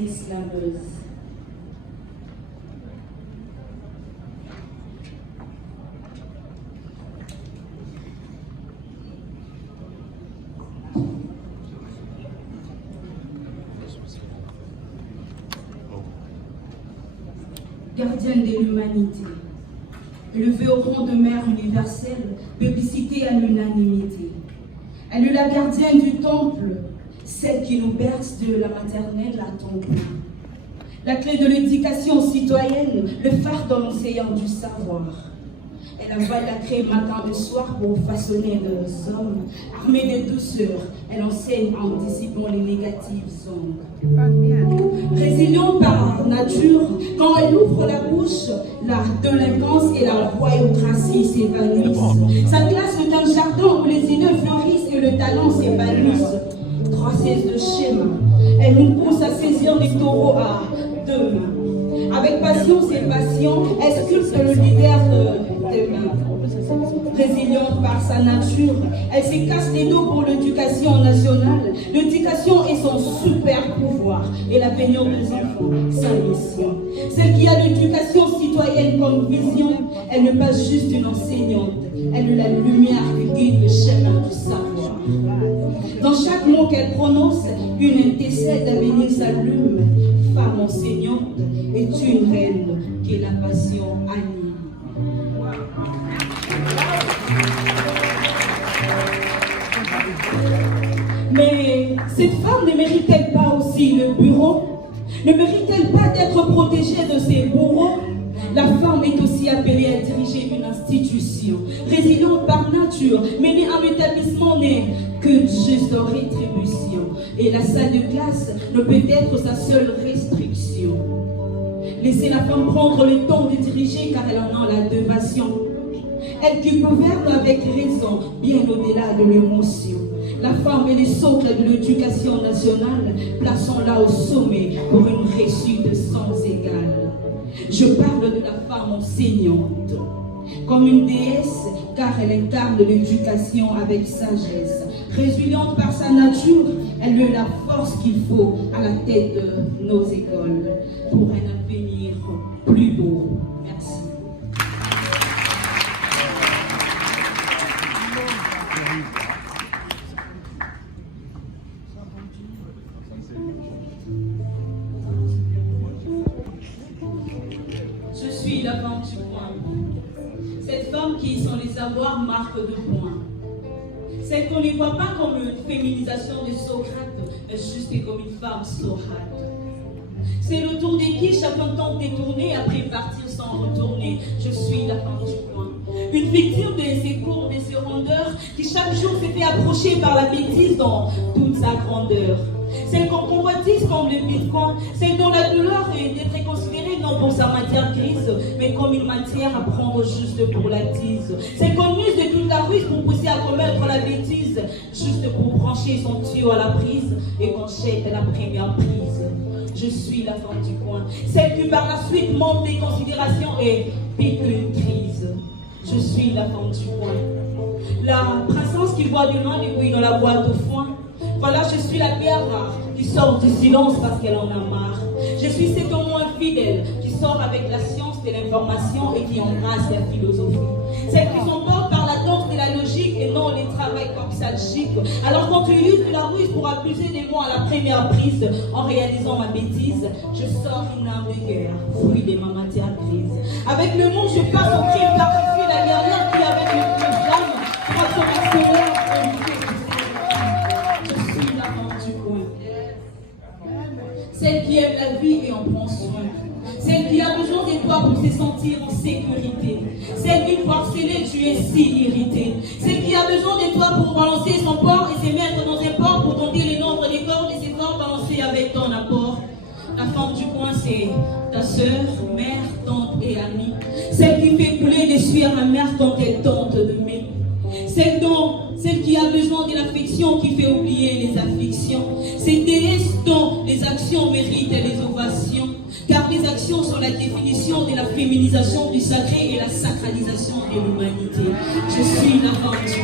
et slaveuse. Gardienne de l'humanité, élevée au rang de mère universelle, publicité à l'unanimité. Elle est la gardienne du temple, celle qui nous berce de la maternelle à temple. La clé de l'éducation citoyenne, le phare dans l'océan du savoir. Elle avale la craie matin et soir pour façonner les hommes. Armée de douceur, elle enseigne en dissipant les négatives ondes. Résiliente par nature, quand elle ouvre la bouche, la délinquance et la royaucratie s'évanouissent. Sa classe est un jardin où les idées fleurissent et le talent s'épanouisse. Tracée de schémas, elle nous pousse à saisir les taureaux à deux mains. Avec patience et passion, elle sculpte le leader de demain. Résiliente par sa nature, elle se casse les dos pour l'éducation nationale. L'éducation est son super pouvoir et l'avenir des enfants, sa mission. Celle qui a l'éducation citoyenne comme vision, elle n'est pas juste une enseignante, elle est la lumière qui guide le chemin du savoir. Dans chaque mot qu'elle prononce, une étincelle d'avenir s'allume. Femme enseignante est une reine qui la passion anime. Mais cette femme ne mérite-t-elle pas aussi le bureau? Ne mérite-t-elle pas d'être protégée de ses bourreaux? La femme est aussi appelée à diriger une institution, résiliente par nature, mais un établissement n'est que juste en rétribution. Et la salle de classe ne peut être sa seule restriction. Laissez la femme prendre le temps de diriger car elle en a la dévotion. Elle qui gouverne avec raison, bien au-delà de l'émotion. La femme est le socle de l'éducation nationale, plaçons-la au sommet pour une réussite sans égale. Je parle de la femme enseignante, comme une déesse, car elle incarne l'éducation avec sagesse. Résiliente par sa nature, elle est la force qu'il faut à la tête de nos écoles pour un avenir plus beau. Merci. Je suis la femme du coin. Cette femme qui, sans les avoir, marque de points. Celle qu'on ne voit pas comme une féminisation de Socrate, mais juste comme une femme sorate. C'est le tour des qui chacun tente de tourner, après partir sans retourner. Je suis la femme du coin. Une victime de ses courbes et ses rondeurs, qui chaque jour s'est fait approcher par la bêtise dans toute sa grandeur. Celle qu'on convoitise comme le bitcoin, celle dont la douleur est d'être considérée non pour sa matière grise, mais comme une matière à prendre juste pour la tise. Celle qu'on use de toute la ruse pour pousser à commettre la bêtise, juste pour brancher son tuyau à la prise et qu'on jette la première prise. Je suis la femme du coin, celle qui par la suite manque des considérations et pique une crise. Je suis la femme du coin, la princesse qui voit du loin des bruits dans la boîte au foin. Voilà, je suis la pierre rare qui sort du silence parce qu'elle en a marre. Je suis cet homme fidèle qui sort avec la science de l'information et qui embrasse la philosophie. Celle qui s'emporte par la danse de la logique et non les travails coxalgiques. Alors quand tu uses de la ruse pour accuser des mots à la première prise, en réalisant ma bêtise, je sors une arme de guerre, fruit de ma matière grise. Avec le monde, je passe au crime car je suis la guerrière qui, avec une flamme, croit son accélère pour lutter. Celle qui aime la vie et en prend soin. Celle qui a besoin de toi pour se sentir en sécurité. Celle qui, pour harceler, tu es si irrité. Celle qui a besoin de toi pour balancer son port et se mettre dans un port pour tenter les nombres des cordes et ses corps balancer avec ton apport. La femme du coin, c'est ta soeur, mère, tante et amie. Celle qui fait couler les sueurs la mère quand elle tente de m'aimer. Celle qui a besoin de l'affection qui fait oublier les afflictions. Cette déesse dont les actions méritent les ovations. Car les actions sont la définition de la féminisation du sacré et la sacralisation de l'humanité. Je suis la femme du